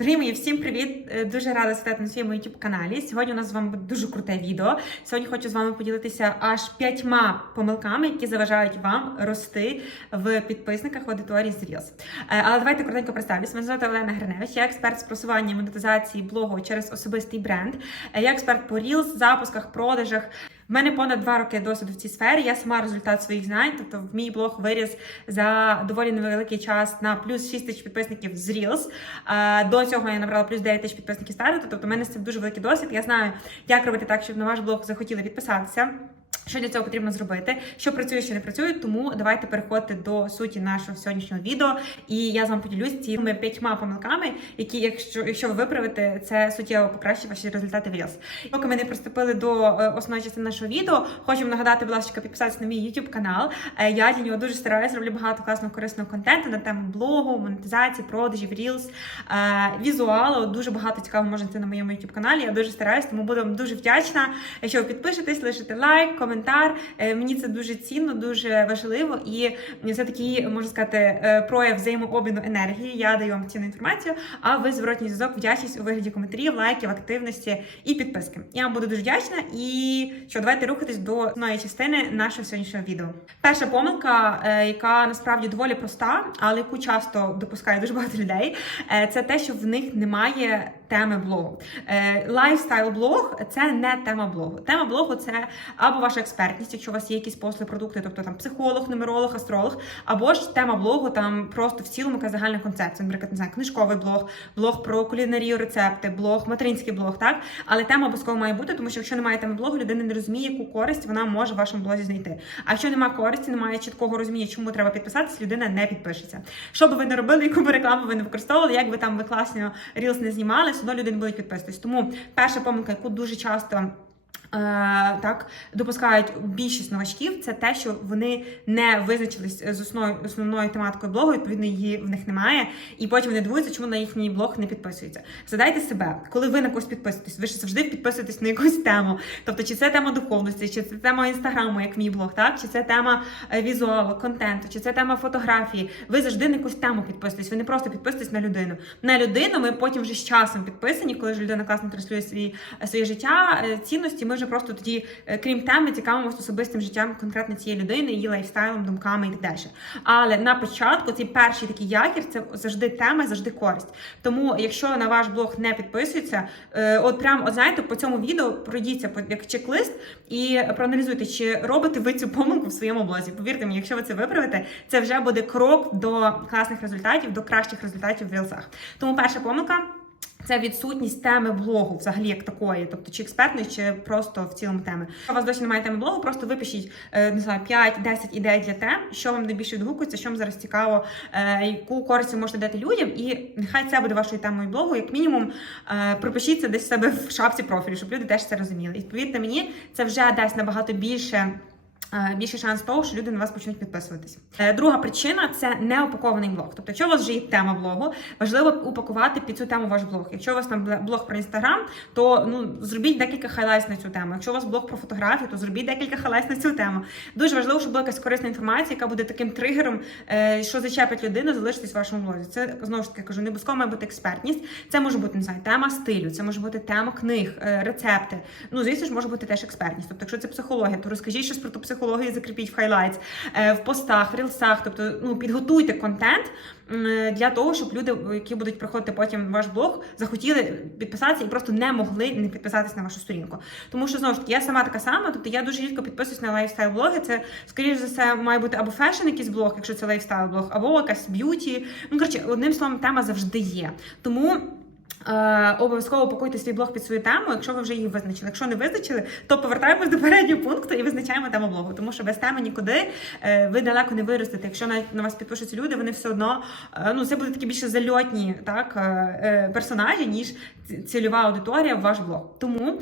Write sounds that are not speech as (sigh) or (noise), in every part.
Дорогі мої, всім привіт! Е, Дуже рада стати на своєму youtube каналі. Сьогодні у нас з вами буде дуже круте відео. Сьогодні хочу з вами поділитися аж п'ятьма помилками, які заважають вам рости в підписниках в аудиторії з Reels. Е, Але давайте коротенько представлюсь. Мене звати Олена Гриневич, я експерт з просування монетизації блогу через особистий бренд. Е, Я експерт по Reels, запусках, продажах. В мене понад два роки досвіду в цій сфері. Я сама результат своїх знань. Тобто, в мій блог виріс за доволі невеликий час на плюс 6 тисяч підписників з Reels. До цього я набрала плюс 9 тисяч підписників старту. Тобто, в мене з цим дуже великий досвід. Я знаю, як робити так, щоб на ваш блог захотіли підписатися. Що для цього потрібно зробити? Що працює, що не працює, тому давайте переходити до суті нашого сьогоднішнього відео. І я з вами поділюсь цими п'ятьма помилками, які, якщо, якщо ви виправите, це суттєво покращить ваші результати в Reels. Поки ми не приступили до е, основної частини нашого відео, хочу вам нагадати, будь ласка, підписатися на мій YouTube канал. Е, Я для нього дуже стараюся, роблю багато класного корисного контенту на тему блогу, монетизації, продажів, Reels, е, візуалу. Дуже багато цікавого можна знайти на моєму YouTube каналі. Я дуже стараюсь, тому буду вам дуже вдячна, якщо ви підпишетесь, лишите лайк, коментар. Е, Мені це дуже цінно, дуже важливо, і це такий, можна сказати, е, прояв взаємообміну енергії. Я даю вам цінну інформацію, а ви зворотній зв'язок, вдячність у вигляді коментарів, лайків, активності і підписки. Я вам буду дуже вдячна. І що давайте рухатись до основної частини нашого сьогоднішнього відео. Перша помилка, е, яка насправді доволі проста, але яку часто допускає дуже багато людей, це те, що в них немає теми блогу. Лайфстайл блог це не тема блогу. Тема блогу це або ваша експертність, якщо у вас є якісь послуги, продукти, тобто там психолог, нумеролог, астролог, або ж тема блогу там просто в цілому яка загальна концепція. Наприклад, не знаю, книжковий блог, блог про кулінарію, рецепти, блог, материнський блог, так але тема обов'язково має бути, тому що якщо немає теми блогу, людина не розуміє, яку користь вона може в вашому блозі знайти. А якщо немає користі, немає чіткого розуміння, чому треба підписатися, людина не підпишеться. Що би ви не робили, яку би рекламу ви не використовували, як би там ви класно Reels не знімали, все одно люди не будуть підписуватись. Тому перша помилка, яку дуже часто. Е, так допускають більшість новачків, це те, що вони не визначились з основною основною тематикою блогу. Відповідно, її в них немає, і потім вони дивуються, чому на їхній блог не підписуються. Задайте себе, коли ви на когось підписуєтесь, ви ж завжди підписуєтесь на якусь тему. Тобто, чи це тема духовності, чи це тема інстаграму, як мій блог, так чи це тема е, візуалу, контенту, чи це тема фотографії. Ви завжди на якусь тему підписуєтесь. Ви не просто підписуєтесь на людину. На людину ми потім вже з часом підписані, коли ж людина класно транслює свої своє життя, е, цінності. Ми вже просто тоді, е, крім теми, цікавимося особистим життям конкретно цієї людини, її лайфстайлом, думками і так далі. Але на початку цей перший такий якір це завжди тема, завжди користь. Тому, якщо на ваш блог не підписується, е, от прям от знаєте, по цьому відео пройдіться як чек-лист і проаналізуйте, чи робите ви цю помилку в своєму блозі. Повірте мені, якщо ви це виправите, це вже буде крок до класних результатів, до кращих результатів в рілсах. Тому перша помилка. Це відсутність теми блогу, взагалі як такої, тобто чи експертної, чи просто в цілому теми. Якщо у вас досі немає теми блогу, просто випишіть е, не знаю, 5-10 ідей для тем, що вам найбільше відгукується, що вам зараз цікаво, е, яку користь ви можете дати людям, і нехай це буде вашою темою блогу. Як мінімум, е, пропишіть це десь в себе в шапці профілю, щоб люди теж це розуміли. І повірте мені, це вже дасть набагато більше. Е, Більший шанс того, що люди на вас почнуть підписуватись. Е, Друга причина це неупакований блог. Тобто, якщо у вас вже є тема блогу, важливо упакувати під цю тему ваш блог. Якщо у вас там блог про інстаграм, то ну зробіть декілька хайлайтс на цю тему. Якщо у вас блог про фотографію, то зробіть декілька хайлайтс на цю тему. Дуже важливо, щоб була якась корисна інформація, яка буде таким тригером, е, що зачепить людину, залишитись в вашому блозі. Це знову ж таки кажу, не має бути експертність. Це може бути не знаю, тема стилю, це може бути тема книг, рецепти. Ну звісно ж може бути теж експертність. Тобто, якщо це психологія, то розкажіть щось про ту психологію, закріпіть в хайлайтс, е, в постах, в рілсах. Тобто, ну підготуйте контент для того, щоб люди, які будуть приходити потім в ваш блог, захотіли підписатися і просто не могли не підписатись на вашу сторінку. Тому що знову ж таки я сама така сама, тобто я дуже рідко підписуюсь на лайфстайл блоги. Це скоріш за все має бути або фешн, якийсь блог, якщо це лайфстайл блог, або якась б'юті. Ну коротше, одним словом, тема завжди є. Тому. Е, обов'язково пакуйте свій блог під свою тему, якщо ви вже її визначили. Якщо не визначили, то повертаємось до переднього пункту і визначаємо тему блогу, тому що без теми нікуди е, ви далеко не виростете. Якщо навіть на вас підпишуться люди, вони все одно е, ну це будуть такі більше зальотні так персонажі, ніж цільова аудиторія в ваш блог. Тому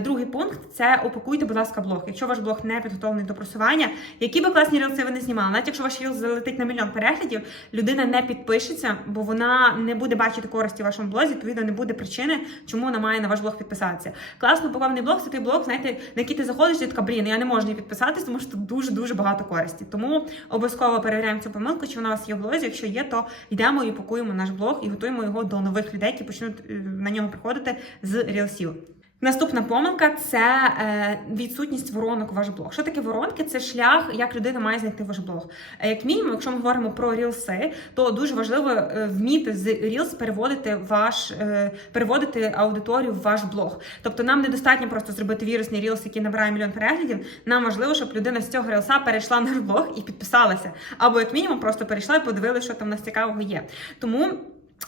другий пункт це упакуйте, будь ласка, блог. Якщо ваш блог не підготовлений до просування, які би класні рілси ви не знімали, навіть якщо ваш рілс залетить на мільйон переглядів, людина не підпишеться, бо вона не буде бачити користі в вашому блозі. Відповідно, не буде причини, чому вона має на ваш блог підписатися. Класно упакований блог це той блог, знаєте, на який ти заходиш, і ти така, блін, я не можу не підписатись, тому що тут дуже дуже багато користі. Тому обов'язково перевіряємо цю помилку, чи вона у вас є в блозі. Якщо є, то йдемо і пакуємо наш блог і готуємо його до нових людей, які почнуть е, на нього приходити з рілсів. Наступна помилка це е, відсутність воронок ваш блог. Що таке воронки? Це шлях, як людина має знайти ваш блог. Е, як мінімум, якщо ми говоримо про рілси, то дуже важливо е, вміти з рілс переводити ваш переводити аудиторію в ваш блог. Тобто нам недостатньо просто зробити вірусний рілс, який набирає мільйон переглядів. Нам важливо, щоб людина з цього рілса перейшла на блог і підписалася. Або як мінімум просто перейшла і подивилася, що там у нас цікавого є. Тому.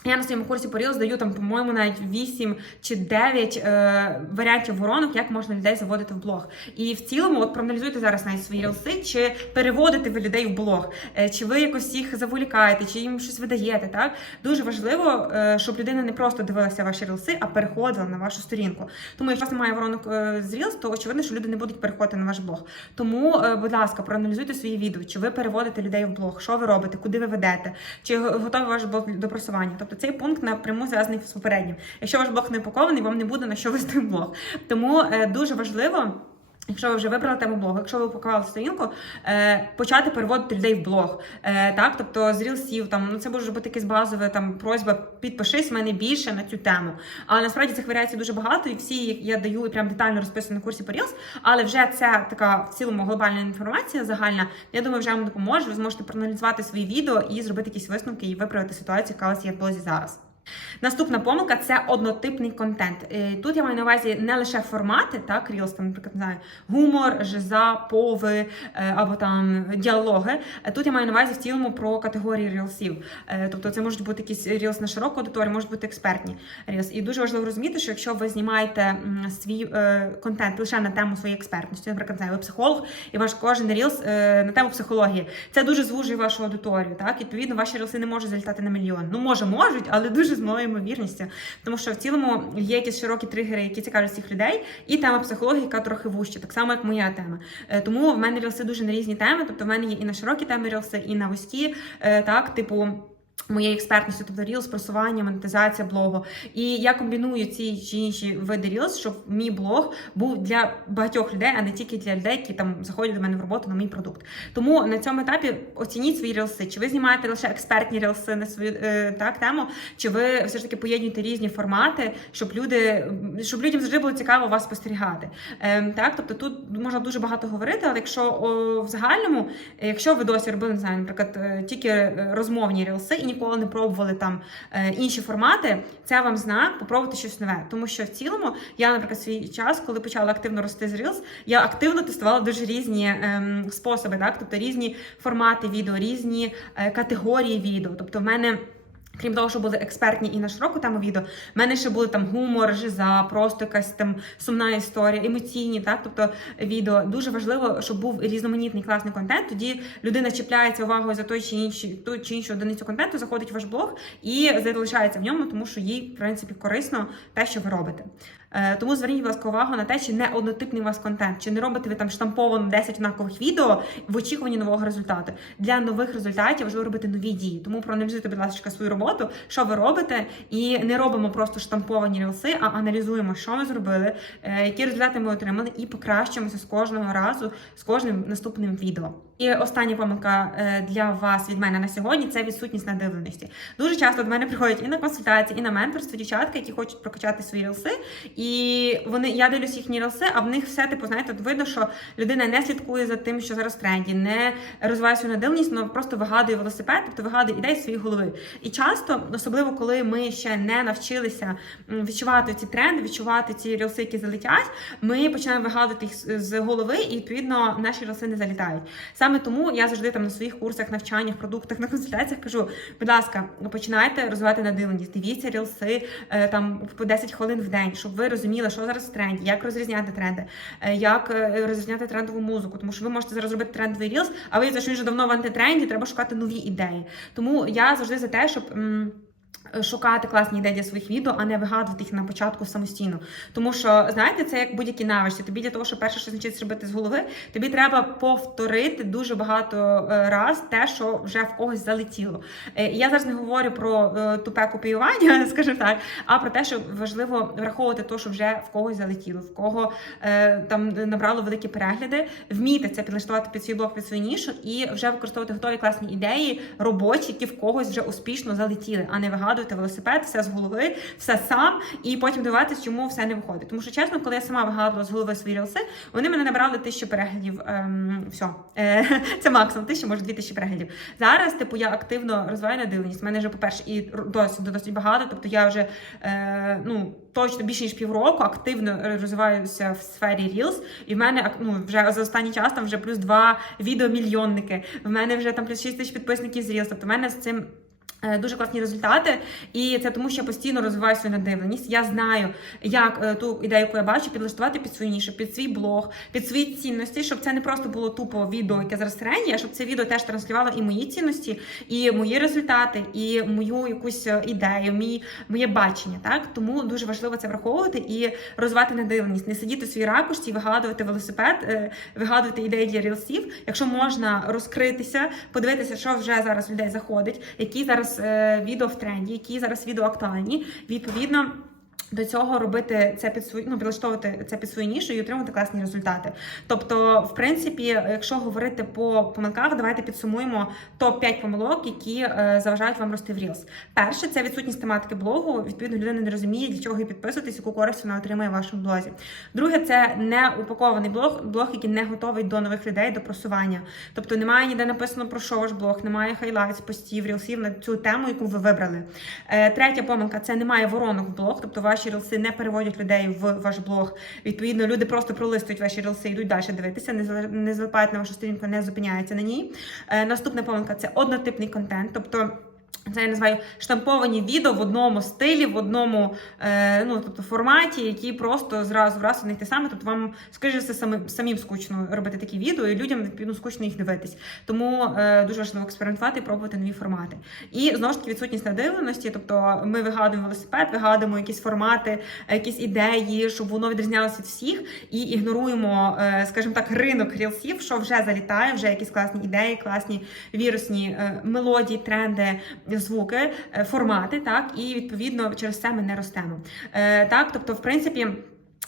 Я на своєму курсі по Reels даю там, по-моєму, навіть 8 чи 9 е, варіантів воронок, як можна людей заводити в блог. І в цілому, от проаналізуйте зараз навіть свої рілси, чи переводите ви людей в блог, е, чи ви якось їх заволікаєте, чи їм щось видаєте. Так дуже важливо, е, щоб людина не просто дивилася ваші рілси, а переходила на вашу сторінку. Тому, якщо у вас немає воронок е, з Reels, то очевидно, що люди не будуть переходити на ваш блог. Тому, е, будь ласка, проаналізуйте свої відео, чи ви переводите людей в блог, що ви робите, куди ви ведете, чи готовий ваш блог до просування. Тобто цей пункт напряму зв'язаний з попереднім. Якщо ваш блог не упакований, вам не буде на що вести блог. Тому е, дуже важливо. Якщо ви вже вибрали тему блогу, якщо ви упакували сторінку, е, почати переводити людей в блог. Е, так, тобто з рілсів, там ну це може бути якесь базове там просьба, підпишись в мене більше на цю тему. Але насправді цих варіацій дуже багато, і всі я даю і прям детально розписую на курсі по Reels, Але вже це така в цілому глобальна інформація загальна. Я думаю, вже вам допоможе. Ви зможете проаналізувати свої відео і зробити якісь висновки і виправити ситуацію, яка у вас є в блозі зараз. Наступна помилка це однотипний контент. Е, Тут я маю на увазі не лише формати, так, Reels, там, наприклад, не знаю, гумор, жиза, пови е, або там діалоги. Е, Тут я маю на увазі в цілому про категорії рілсів. Тобто це можуть бути якісь рілс на широку аудиторію, можуть бути експертні рілс. І дуже важливо розуміти, що якщо ви знімаєте свій контент лише на тему своєї експертності, наприклад, знаю, ви психолог, і ваш кожен рілс на тему психології, це дуже звужує вашу аудиторію. Так, відповідно, ваші рілси не можуть залітати на мільйон. Ну, може, можуть, але дуже з малою ймовірністю. Тому що в цілому є якісь широкі тригери, які цікавлять всіх людей, і тема психології, яка трохи вужча, так само як моя тема. Е, Тому в мене рілси дуже на різні теми. Тобто в мене є і на широкі теми рілси, і на вузькі, е, так, типу. Моєї експертності, тобто рілс, просування, монетизація блогу. І я комбіную ці чи інші види рілс, щоб мій блог був для багатьох людей, а не тільки для людей, які там заходять до мене в роботу на мій продукт. Тому на цьому етапі оцініть свої рілси. Чи ви знімаєте лише експертні рілси на свою е, так тему, чи ви все ж таки поєднуєте різні формати, щоб люди, щоб людям завжди було цікаво вас спостерігати. Е, так, тобто тут можна дуже багато говорити, але якщо о, в загальному, якщо ви досі робили, не знаю, наприклад, е, тільки е, розмовні рілси і ніколи не пробували там е, інші формати, це вам знак попробувати щось нове. Тому що в цілому я, наприклад, свій час, коли почала активно рости з Reels, я активно тестувала дуже різні е, способи, так, тобто різні формати відео, різні е, категорії відео. Тобто, в мене. Крім того, що були експертні і на широку тему відео, в мене ще були там гумор, жиза, просто якась там сумна історія, емоційні, так тобто відео дуже важливо, щоб був різноманітний класний контент. Тоді людина чіпляється увагою за той чи інший ту чи іншу одиницю контенту, заходить в ваш блог і залишається в ньому, тому що їй в принципі корисно те, що ви робите. Е, тому зверніть, будь ласка, увагу на те, чи не однотипний у вас контент, чи не робите ви там штамповано 10 однакових відео в очікуванні нового результату. Для нових результатів важливо робити нові дії. Тому проаналізуйте, будь ласка, свою роботу, що ви робите, і не робимо просто штамповані рілси, а аналізуємо, що ми зробили, е, які результати ми отримали, і покращуємося з кожного разу, з кожним наступним відео. І остання помилка е, для вас від мене на сьогодні це відсутність надивленості. Дуже часто до мене приходять і на консультації, і на менторство дівчатки, які хочуть прокачати свої рілси. І вони я дивлюсь їхні рілси, а в них все типу, знаєте, видно, що людина не слідкує за тим, що зараз в тренді, не розвиває свою надивленість, але просто вигадує велосипед, тобто вигадує ідеї з своєї голови. І часто, особливо коли ми ще не навчилися відчувати ці тренди, відчувати ці рілси, які залетять, ми починаємо вигадувати їх з голови, і відповідно наші рілси не залітають. Саме тому я завжди там на своїх курсах, навчаннях, продуктах, на консультаціях кажу: будь ласка, починайте розвивати надивленість, дивіться рілси е, там по 10 хвилин в день, щоб ви розуміли, що зараз в тренді, як розрізняти тренди, е, як е, розрізняти трендову музику. Тому що ви можете зараз робити трендовий рілс, а ви за що вже давно в антитренді, треба шукати нові ідеї. Тому я завжди за те, щоб. mm, Шукати класні ідеї для своїх відео, а не вигадувати їх на початку самостійно. Тому що, знаєте, це як будь-які навички. Тобі для того, щоб перше щось навчитися робити з голови, тобі треба повторити дуже багато е, раз те, що вже в когось залетіло. Е, Я зараз не говорю про е, тупе копіювання, (laughs) скажімо так, а про те, що важливо враховувати те, що вже в когось залетіло, в кого там набрало великі перегляди. Вмійте це підлаштувати під свій блог, під свою нішу і вже використовувати готові класні ідеї, робочі, які в когось вже успішно залетіли, а не вигадувати велосипед, все з голови, все сам, і потім дивитися, чому все не виходить. Тому що чесно, коли я сама вигадувала з голови свої рілси, вони мене набрали тисячу переглядів. Ем, все, е, (laughs) це максимум тисячу, може дві тисячі переглядів. Зараз, типу, я активно розвиваю надивленість. У мене вже, по-перше, і досить досить багато. Тобто я вже е, ну. Точно більше ніж півроку активно розвиваюся в сфері Reels, і в мене ну, вже за останній час там вже плюс два відеомільйонники. В мене вже там плюс 6 тисяч підписників з Reels. Тобто в мене з цим. Е, Дуже класні результати, і це тому, що я постійно розвиваю свою надивленість. Я знаю, як е, ту ідею, яку я бачу, підлаштувати під свою нішу, під свій блог, під свої цінності, щоб це не просто було тупо відео, яке зараз тренді, а щоб це відео теж транслювало і мої цінності, і мої результати, і мою якусь е, ідею, мій моє бачення. Так тому дуже важливо це враховувати і розвивати надивленість, не сидіти в своїй ракушці, вигадувати велосипед, вигадувати ідеї для рілсів. Якщо можна розкритися, подивитися, що вже зараз людей заходить, які зараз е, відео в тренді, які зараз відео актуальні. Відповідно. До цього робити це під свою, ну, підлаштовувати це під свою нішу і отримати класні результати. Тобто, в принципі, якщо говорити по помилках, давайте підсумуємо топ-5 помилок, які е, заважають вам рости в Reels. Перше, це відсутність тематики блогу. Відповідно, людина не розуміє, для чого їй підписуватись, яку користь вона отримає в вашому блозі. Друге, це не упакований блог, блог, який не готовий до нових людей, до просування. Тобто немає ніде написано про що ваш блог, немає хайлайтс, постів, рілсів на цю тему, яку ви вибрали. Е, третя помилка це немає воронок в блог, тобто ваші рілси не переводять людей в ваш блог. Відповідно, люди просто пролистують ваші рілси, йдуть далі дивитися, не зал- не залипають на вашу сторінку, не зупиняються на ній. Е, наступна помилка це однотипний контент, тобто. Це я називаю штамповані відео в одному стилі, в одному е, ну, тобто, форматі, які просто зразу в раз й те саме. Тобто вам, все, самим, самим скучно робити такі відео, і людям відповідно скучно їх дивитись. Тому е, дуже важливо експериментувати і пробувати нові формати. І знову ж таки відсутність надивленості. Тобто ми вигадуємо велосипед, вигадуємо якісь формати, якісь ідеї, щоб воно відрізнялося від всіх, і ігноруємо, е, скажімо так, ринок рілсів, що вже залітає, вже якісь класні ідеї, класні вірусні е, мелодії, тренди звуки, е, формати, так, і відповідно через це ми не ростемо. Е, так, тобто, в принципі.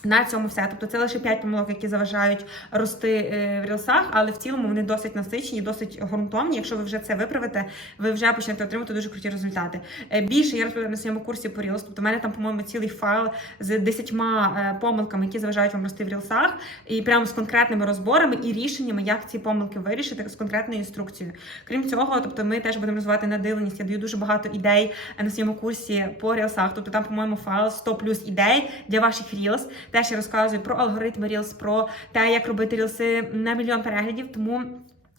На цьому все. Тобто це лише 5 помилок, які заважають рости е, в рілсах, але в цілому вони досить насичені, досить ґрунтовні. Якщо ви вже це виправите, ви вже почнете отримати дуже круті результати. Е, Більше я розповідаю на своєму курсі по Reels. Тобто в мене там, по-моєму, цілий файл з 10 е, помилками, які заважають вам рости в рілсах, і прямо з конкретними розборами і рішеннями, як ці помилки вирішити з конкретною інструкцією. Крім цього, тобто ми теж будемо розвивати надивленість. Я даю дуже багато ідей на своєму курсі по рілсах. Тобто там, по-моєму, файл 100 плюс ідей для ваших Reels. Теж я розказую про алгоритми Reels, про те, як робити рілси на мільйон переглядів. Тому.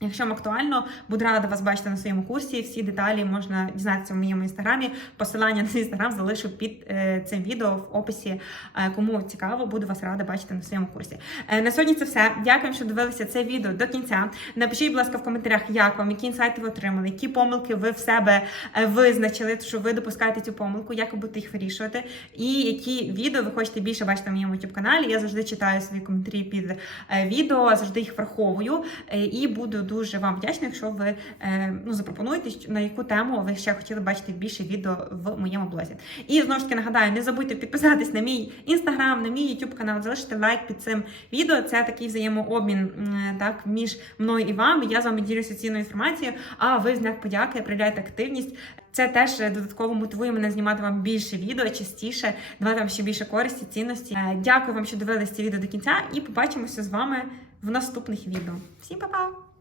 Якщо вам актуально, буду рада вас бачити на своєму курсі. Всі деталі можна дізнатися в моєму інстаграмі. Посилання на інстаграм залишу під е, цим відео в описі. Е, кому цікаво, буду вас рада бачити на своєму курсі. Е, на сьогодні це все. Дякую, що дивилися це відео до кінця. Напишіть, будь ласка, в коментарях, як вам, які інсайти ви отримали, які помилки ви в себе визначили, що ви допускаєте цю помилку, як ви будете їх вирішувати, і які відео ви хочете більше бачити на моєму youtube каналі. Я завжди читаю свої коментарі під відео, завжди їх враховую і буду дуже вам вдячна, якщо ви е, ну, запропонуєте, на яку тему ви ще хотіли бачити більше відео в моєму блозі. І знову ж таки нагадаю, не забудьте підписатись на мій інстаграм, на мій YouTube канал, залишити лайк під цим відео. Це такий взаємообмін так, між мною і вами. Я з вами ділюся цінною інформацією, а ви в знак подяки проявляєте активність. Це теж додатково мотивує мене знімати вам більше відео, частіше, давати вам ще більше користі, цінності. Е, Дякую вам, що дивились це відео до кінця, і побачимося з вами в наступних відео. Всім па-па!